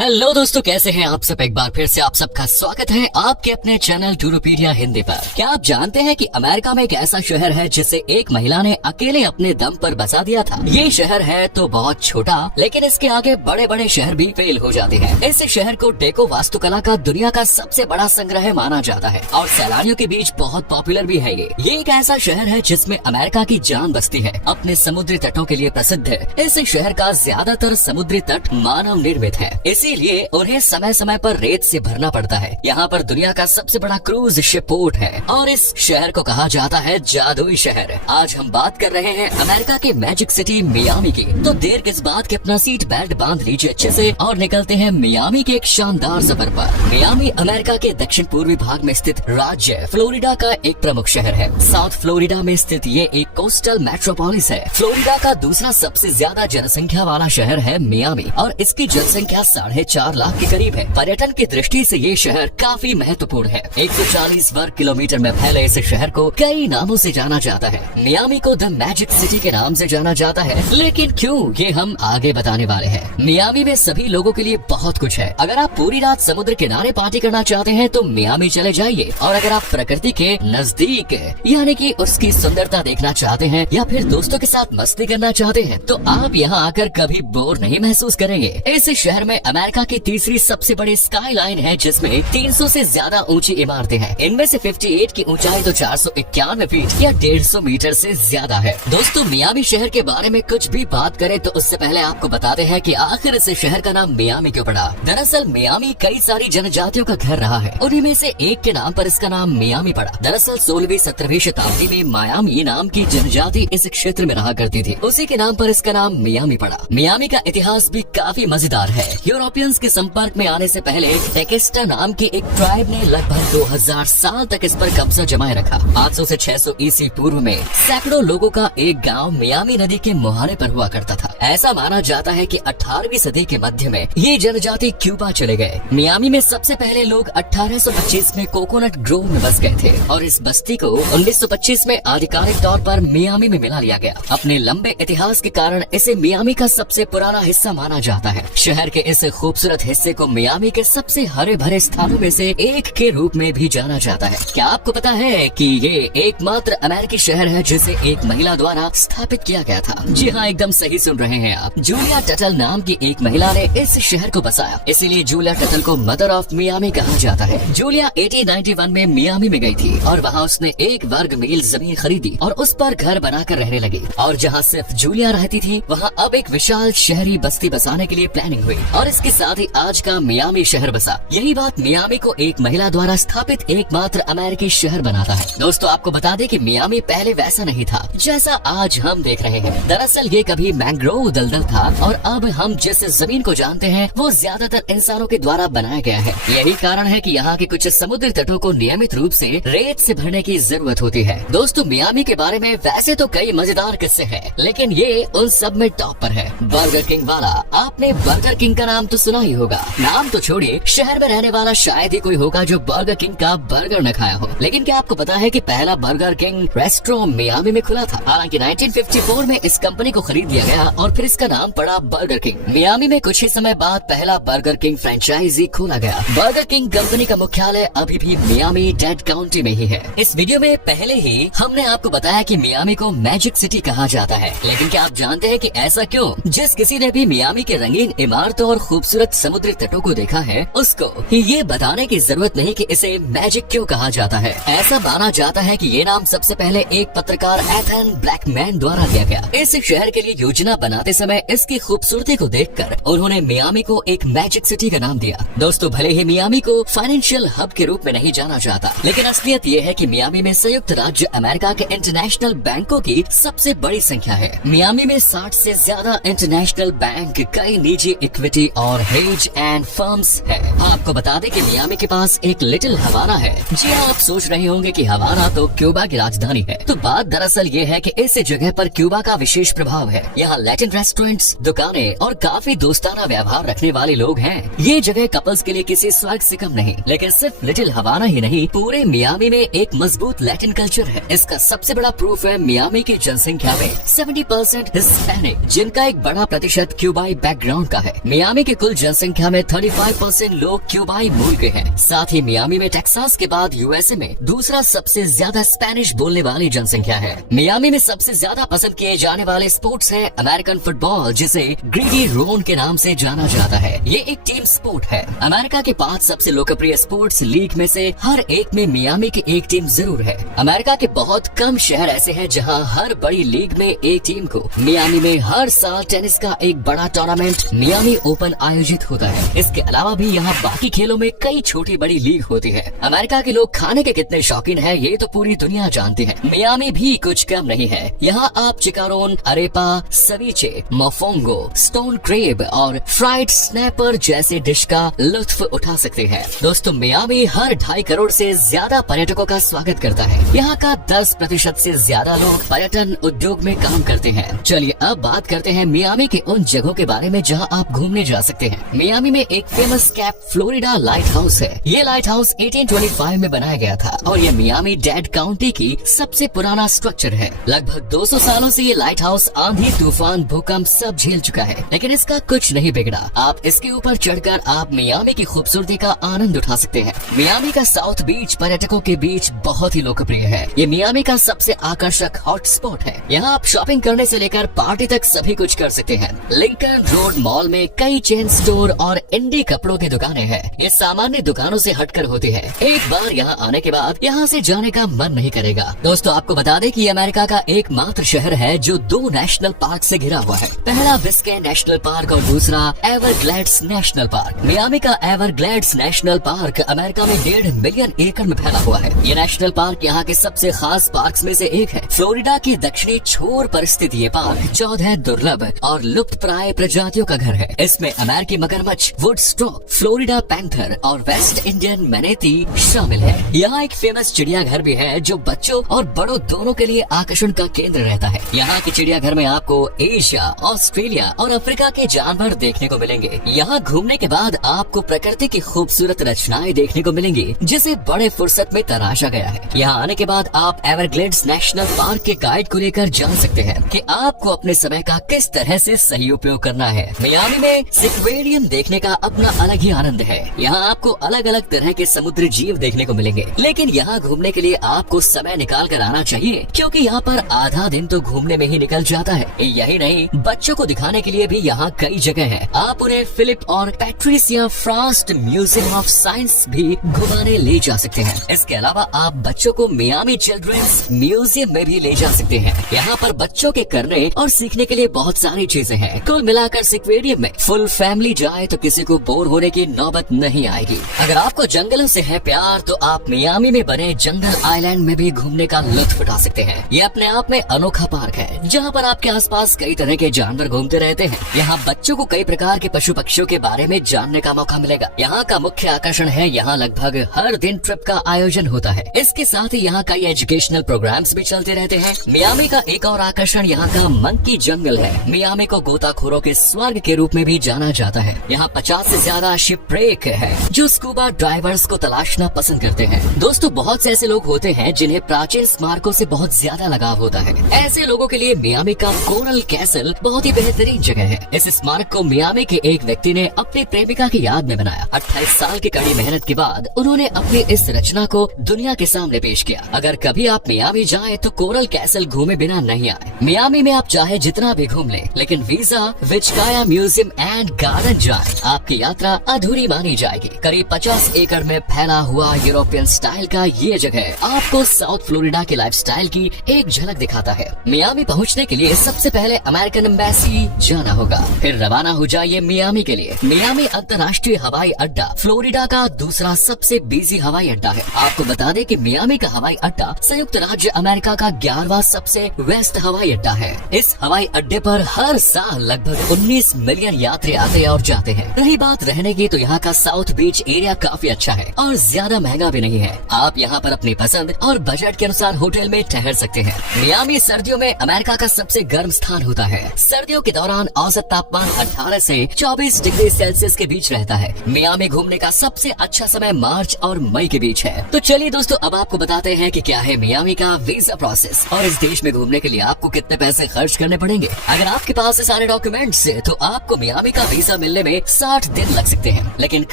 Hello दोस्तों, कैसे हैं आप सब। एक बार फिर से आप सबका स्वागत है आपके अपने चैनल टूरोपीडिया हिंदी पर। क्या आप जानते हैं कि अमेरिका में एक ऐसा शहर है जिसे एक महिला ने अकेले अपने दम पर बसा दिया था। ये शहर है तो बहुत छोटा, लेकिन इसके आगे बड़े बड़े शहर भी फेल हो जाते हैं। इस शहर को डेको वास्तुकला का दुनिया का सबसे बड़ा संग्रह माना जाता है और सैलानियों के बीच बहुत पॉपुलर भी है। ये एक ऐसा शहर है जिसमें अमेरिका की जान बसती है। अपने समुद्री तटों के लिए प्रसिद्ध है। इस शहर का ज्यादातर समुद्री तट मानव निर्मित है, इसीलिए उन्हें समय समय पर रेत से भरना पड़ता है। यहाँ पर दुनिया का सबसे बड़ा क्रूज शिप पोर्ट है और इस शहर को कहा जाता है जादुई शहर। आज हम बात कर रहे हैं अमेरिका के मैजिक सिटी मियामी की। तो देर किस बात के अपना सीट बेल्ट बांध लीजिए अच्छे से और निकलते हैं मियामी के एक शानदार सफर पर। मियामी अमेरिका के दक्षिण पूर्वी भाग में स्थित राज्य फ्लोरिडा का एक प्रमुख शहर है। साउथ फ्लोरिडा में स्थित ये एक कोस्टल मेट्रोपोलिस है। फ्लोरिडा का दूसरा सबसे ज्यादा जनसंख्या वाला शहर है मियामी और इसकी जनसंख्या 4.5 लाख के करीब है। पर्यटन की दृष्टि से ये शहर काफी महत्वपूर्ण है। 140 वर्ग किलोमीटर में फैले इस शहर को कई नामों से जाना जाता है। मियामी को द मैजिक सिटी के नाम से जाना जाता है, लेकिन क्यों, ये हम आगे बताने वाले हैं। मियामी में सभी लोगों के लिए बहुत कुछ है। अगर आप पूरी रात समुद्र किनारे पार्टी करना चाहते हैं तो मियामी चले जाइए, और अगर आप प्रकृति के नजदीक यानी कि उसकी सुंदरता देखना चाहते हैं या फिर दोस्तों के साथ मस्ती करना चाहते हैं तो आप यहाँ आकर कभी बोर नहीं महसूस करेंगे। इस शहर में अमेरिका की तीसरी सबसे बड़ी स्काई लाइन है, जिसमें 300 से ज्यादा ऊंची इमारतें हैं। इनमें से 58 की ऊंचाई तो 491 फीट या 150 मीटर से ज्यादा है। दोस्तों, मियामी शहर के बारे में कुछ भी बात करें तो उससे पहले आपको बताते हैं कि आखिर इस शहर का नाम मियामी क्यों पड़ा। दरअसल मियामी कई सारी जनजातियों का घर रहा है, उन्हीं में से एक के नाम पर इसका नाम मियामी पड़ा। दरअसल 16वीं-17वीं शताब्दी में मायामी नाम की जनजाति इस क्षेत्र में रहा करती थी, उसी के नाम पर इसका नाम मियामी पड़ा। मियामी का इतिहास भी काफी मजेदार है। यूरोपियंस के संपर्क में आने से पहले टेकेस्टा नाम के एक ट्राइब ने लगभग 2000 साल तक इस पर कब्जा जमाए रखा। 500 से 600 ईसी पूर्व में सैकड़ों लोगों का एक गांव मियामी नदी के मुहाने पर हुआ करता था। ऐसा माना जाता है कि 18वीं सदी के मध्य में ये जनजाति क्यूबा चले गए। मियामी में सबसे पहले लोग 1825 में कोकोनट ग्रोव में बस गए थे और इस बस्ती को 1925 में आधिकारिक तौर पर मियामी में मिला लिया गया। अपने लंबे इतिहास के कारण इसे मियामी का सबसे पुराना हिस्सा माना जाता है। शहर के इस खूबसूरत हिस्से को मियामी के सबसे हरे भरे स्थानों में से एक के रूप में भी जाना जाता है। क्या आपको पता है कि ये एकमात्र अमेरिकी शहर है जिसे एक महिला द्वारा स्थापित किया गया था? जी हाँ, एकदम सही सुन रहे हैं आप। जूलिया टटल नाम की एक महिला ने इस शहर को बसाया, इसीलिए जूलिया टटल को मदर ऑफ मियामी कहा जाता है। जूलिया 1891 में मियामी में गई थी और वहाँ उसने 1 वर्ग मील जमीन खरीदी और उस पर घर बनाकर रहने लगी। और जहाँ सिर्फ जूलिया रहती थी वहाँ अब एक विशाल शहरी बस्ती बसाने के लिए प्लानिंग हुई और इसके साथ ही आज का मियामी शहर बसा। यही बात मियामी को एक महिला द्वारा स्थापित एकमात्र अमेरिकी शहर बनाता है। दोस्तों, आपको बता दें कि मियामी पहले वैसा नहीं था जैसा आज हम देख रहे हैं। दरअसल ये कभी मैंग्रोव दलदल था और अब हम जिस जमीन को जानते हैं वो ज्यादातर इंसानों के द्वारा बनाया गया है। यही कारण है कि यहाँ के कुछ समुद्री तटों को नियमित रूप से रेत से भरने की जरूरत होती है। दोस्तों, मियामी के बारे में वैसे तो कई मजेदार किस्से हैं, लेकिन ये उन सब में टॉप पर है। बर्गर किंग वाला। आपने बर्गर किंग का नाम तो सुना ही होगा। नाम तो छोड़िए, शहर में रहने वाला शायद ही कोई होगा जो बर्गर किंग का बर्गर न खाया हो। लेकिन क्या आपको पता है कि पहला बर्गर किंग रेस्टोरेंट मियामी में खुला था? हालांकि 1954 में इस कंपनी को खरीद लिया गया और फिर इसका नाम पड़ा बर्गर किंग। मियामी में कुछ ही समय बाद पहला बर्गर किंग फ्रेंचाइजी खोला गया। बर्गर किंग कंपनी का मुख्यालय अभी भी मियामी डेड काउंटी में ही है। इस वीडियो में पहले ही हमने आपको बताया कि मियामी को मैजिक सिटी कहा जाता है, लेकिन क्या आप जानते हैं कि ऐसा क्यों? जिस किसी ने भी मियामी के रंगीन इमारतों और खूबसूरत समुद्री तटों को देखा है उसको ये बताने की जरूरत नहीं कि इसे मैजिक क्यों कहा जाता है। ऐसा माना जाता है कि ये नाम सबसे पहले एक पत्रकार एथन ब्लैकमैन द्वारा दिया गया। इस शहर के लिए योजना बनाते समय इसकी खूबसूरती को देखकर उन्होंने मियामी को एक मैजिक सिटी का नाम दिया। दोस्तों, भले ही मियामी को फाइनेंशियल हब के रूप में नहीं जाना जाता, लेकिन असलियत ये है कि मियामी में संयुक्त राज्य अमेरिका के इंटरनेशनल बैंकों की सबसे बड़ी संख्या है। मियामी में 60 से ज्यादा इंटरनेशनल बैंक, कई निजी इक्विटी और हेज एंड फर्म्स है। आपको बता दें कि मियामी के पास एक लिटिल हवाना है। जी हाँ, आप सोच रहे होंगे कि हवाना तो क्यूबा की राजधानी है। तो बात दरअसल ये है कि इस जगह पर क्यूबा का विशेष प्रभाव है। यहाँ लैटिन रेस्टोरेंट्स, दुकानें और काफी दोस्ताना व्यवहार रखने वाले लोग हैं। ये जगह कपल्स के लिए किसी स्वर्ग से कम नहीं। लेकिन सिर्फ लिटिल हवाना ही नहीं, पूरे मियामी में एक मजबूत लैटिन कल्चर है। इसका सबसे बड़ा प्रूफ है मियामी की जनसंख्या में 70% हिस्पैनिक, जिनका एक बड़ा प्रतिशत क्यूबाई बैकग्राउंड का है। मियामी के कुल कुल जनसंख्या में 35% लोग क्यूबाई मूल के हैं। साथ ही मियामी में टेक्सास के बाद यूएसए में दूसरा सबसे ज्यादा स्पेनिश बोलने वाली जनसंख्या है। मियामी में सबसे ज्यादा पसंद किए जाने वाले स्पोर्ट्स है अमेरिकन फुटबॉल, जिसे ग्रीडी रोन के नाम से जाना जाता है। ये एक टीम स्पोर्ट है। अमेरिका के 5 सबसे लोकप्रिय स्पोर्ट्स लीग में से हर एक में मियामी की एक टीम जरूर है। अमेरिका के बहुत कम शहर ऐसे हैं जहां हर बड़ी लीग में एक टीम को। मियामी में हर साल टेनिस का एक बड़ा टूर्नामेंट मियामी ओपन आयोजित होता है। इसके अलावा भी यहाँ बाकी खेलों में कई छोटी बड़ी लीग होती है। अमेरिका के लोग खाने के कितने शौकीन हैं ये तो पूरी दुनिया जानती है। मियामी भी कुछ कम नहीं है। यहाँ आप चिकारोन, अरेपा, सवीचे, मोफोंगो, स्टोन क्रेब और फ्राइड स्नैपर जैसे डिश का लुत्फ उठा सकते हैं। दोस्तों, मियामी हर 2.5 करोड़ से ज्यादा पर्यटकों का स्वागत करता है। यहाँ का 10% से ज्यादा लोग पर्यटन उद्योग में काम करते हैं। चलिए अब बात करते हैं मियामी के उन जगहों के बारे में जहाँ आप घूमने जा सकते हैं। मियामी में एक famous cap Florida light house है। ये लाइट हाउस 1825 में बनाया गया था और ये मियामी डेड काउंटी की सबसे पुराना स्ट्रक्चर है। लगभग 200 सालों से ये लाइट हाउस आंधी, तूफान, भूकंप सब झेल चुका है, लेकिन इसका कुछ नहीं बिगड़ा। आप इसके ऊपर चढ़कर आप मियामी की खूबसूरती का आनंद उठा सकते हैं। मियामी का साउथ बीच पर्यटकों के बीच बहुत ही लोकप्रिय है। ये मियामी का सबसे आकर्षक हॉट स्पॉट है। यहाँ आप शॉपिंग करने से लेकर पार्टी तक सभी कुछ कर सकते हैं। लिंकन रोड मॉल में कई चेन स्टोर और इंडी कपड़ों की दुकानें हैं। ये सामान्य दुकानों से हटकर होती है। एक बार यहाँ आने के बाद यहाँ से जाने का मन नहीं करेगा। दोस्तों, आपको बता दें कि अमेरिका का एकमात्र शहर है जो 2 नेशनल पार्क से घिरा हुआ है। पहला बिस्के नेशनल पार्क और दूसरा एवरग्लेड्स नेशनल पार्क। मियामी का एवरग्लेड्स नेशनल पार्क अमेरिका में 1.5 मिलियन एकड़ में फैला हुआ है। ये नेशनल पार्क यहाँ के सबसे खास पार्क में से एक है। फ्लोरिडा के दक्षिणी छोर पर स्थित ये पार्क 14 दुर्लभ और लुप्त प्राय प्रजातियों का घर है। इसमें अमेरिकी मगरमच्छ, वुडस्टॉक, फ्लोरिडा पैंथर और वेस्ट इंडियन मैनेटी शामिल है। यहाँ एक फेमस चिड़ियाघर भी है जो बच्चों और बड़ों दोनों के लिए आकर्षण का केंद्र रहता है। यहाँ के चिड़ियाघर में आपको एशिया, ऑस्ट्रेलिया और अफ्रीका के जानवर देखने को मिलेंगे। यहाँ घूमने के बाद आपको प्रकृति की खूबसूरत रचनाएं देखने को मिलेंगी, जिसे बड़े फुर्सत में तराशा गया है। यहाँ आने के बाद आप एवरग्लेड्स नेशनल पार्क के गाइड को लेकर जान सकते हैं कि आपको अपने समय का किस तरह से सही उपयोग करना है। मियामी में एक्वेरियम देखने का अपना अलग ही आनंद है। यहाँ आपको अलग अलग तरह के समुद्री जीव देखने को मिलेंगे, लेकिन यहाँ घूमने के लिए आपको समय निकाल कर आना चाहिए, क्योंकि यहाँ पर आधा दिन तो घूमने में ही निकल जाता है। यही नहीं, बच्चों को दिखाने के लिए भी यहाँ कई जगह है। आप उन्हें फिलिप और Patricia Frost museum of science भी घुमाने ले जा सकते हैं। इसके अलावा आप बच्चों को मियामी चिल्ड्रंस म्यूजियम में भी ले जा सकते हैं। यहाँ पर बच्चों के करने और सीखने के लिए बहुत सारी चीजें हैं। कुल मिलाकर एक्वेरियम में फुल फैमिली जाए तो किसी को बोर होने की नौबत नहीं आएगी। अगर आपको जंगलों से है प्यार तो आप मियामी में बने जंगल आइलैंड में भी घूमने का लुत्फ उठा सकते हैं। ये अपने आप में अनोखा पार्क है, जहाँ पर आपके आसपास कई तरह के जानवर घूमते रहते हैं। यहाँ बच्चों को कई प्रकार के पशु पक्षियों के बारे में जानने का मौका मिलेगा। यहाँ का मुख्य आकर्षण है, यहाँ लगभग हर दिन ट्रिप का आयोजन होता है। इसके साथ ही यहाँ कई एजुकेशनल प्रोग्राम्स भी चलते रहते हैं। मियामी का एक और आकर्षण यहाँ का मंकी जंगल है। मियामी को गोताखोरों के स्वर्ग के रूप में भी जाना जाता है। यहाँ 50 से ज्यादा शिपरेक है जो स्कूबा डाइवर्स को तलाशना पसंद करते हैं। दोस्तों, बहुत से ऐसे लोग होते हैं जिन्हें प्राचीन स्मारकों से बहुत ज्यादा लगाव होता है। ऐसे लोगों के लिए मियामी का कोरल कैसल बहुत ही बेहतरीन जगह है। इस स्मारक को मियामी के एक व्यक्ति ने अपनी प्रेमिका की याद में बनाया। 28 साल की कड़ी मेहनत के बाद उन्होंने अपनी इस रचना को दुनिया के सामने पेश किया। अगर कभी आप मियामी जाएं तो कोरल कैसल घूमे बिना नहीं आए। मियामी में आप चाहे जितना भी घूम लें, लेकिन वीजा विचकाया म्यूजियम एंड गार्डन जाए, आपकी यात्रा अधूरी मानी जाएगी। करीब 50 एकड़ में फैला हुआ यूरोपियन स्टाइल का ये जगह आपको साउथ फ्लोरिडा के लाइफस्टाइल की एक झलक दिखाता है। मियामी पहुंचने के लिए सबसे पहले अमेरिकन एम्बेसी जाना होगा, फिर रवाना हो जाइए मियामी के लिए। मियामी अंतर्राष्ट्रीय हवाई अड्डा फ्लोरिडा का दूसरा सबसे बिजी हवाई अड्डा है। आपको बता दें कि मियामी का हवाई अड्डा संयुक्त राज्य अमेरिका का 11वां सबसे व्यस्त हवाई अड्डा है। इस हवाई अड्डे पर हर साल लगभग 19 मिलियन यात्री आते और जाते हैं। रही बात रहने की, तो यहाँ का साउथ बीच एरिया काफी अच्छा है और ज्यादा महंगा भी नहीं है। आप यहाँ पर अपनी पसंद और बजट के अनुसार होटल में ठहर सकते हैं। मियामी सर्दियों में अमेरिका का सबसे गर्म स्थान होता है। सर्दियों के दौरान औसत तापमान 18 से 24 डिग्री सेल्सियस के बीच रहता है। मियामी घूमने का सबसे अच्छा समय मार्च और मई के बीच है। तो चलिए दोस्तों, अब आपको बताते हैं कि क्या है मियामी का वीजा प्रोसेस और इस देश में घूमने के लिए आपको कितने पैसे खर्च करने पड़ेंगे। अगर आपके पास सारे डॉक्यूमेंट्स है तो आपको मियामी का वीजा वीजा मिलने में 60 दिन लग सकते हैं, लेकिन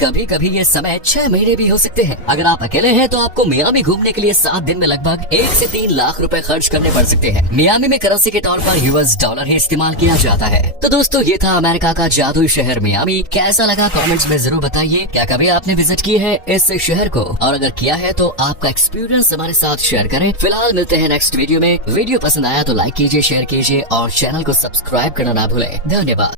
कभी कभी ये समय 6 महीने भी हो सकते हैं। अगर आप अकेले हैं तो आपको मियामी घूमने के लिए 7 दिन में लगभग 1 से 3 लाख रुपए खर्च करने पड़ सकते हैं। मियामी में करेंसी के तौर पर यूएस डॉलर ही इस्तेमाल किया जाता है। तो दोस्तों ये था अमेरिका का जादुई शहर मियामी। कैसा लगा कमेंट्स में जरूर बताइए। क्या कभी आपने विजिट की है इस शहर को, और अगर किया है तो आपका एक्सपीरियंस हमारे साथ शेयर करें। फिलहाल मिलते हैं नेक्स्ट वीडियो में। वीडियो पसंद आया तो लाइक कीजिए, शेयर कीजिए और चैनल को सब्सक्राइब करना ना भूलें। धन्यवाद।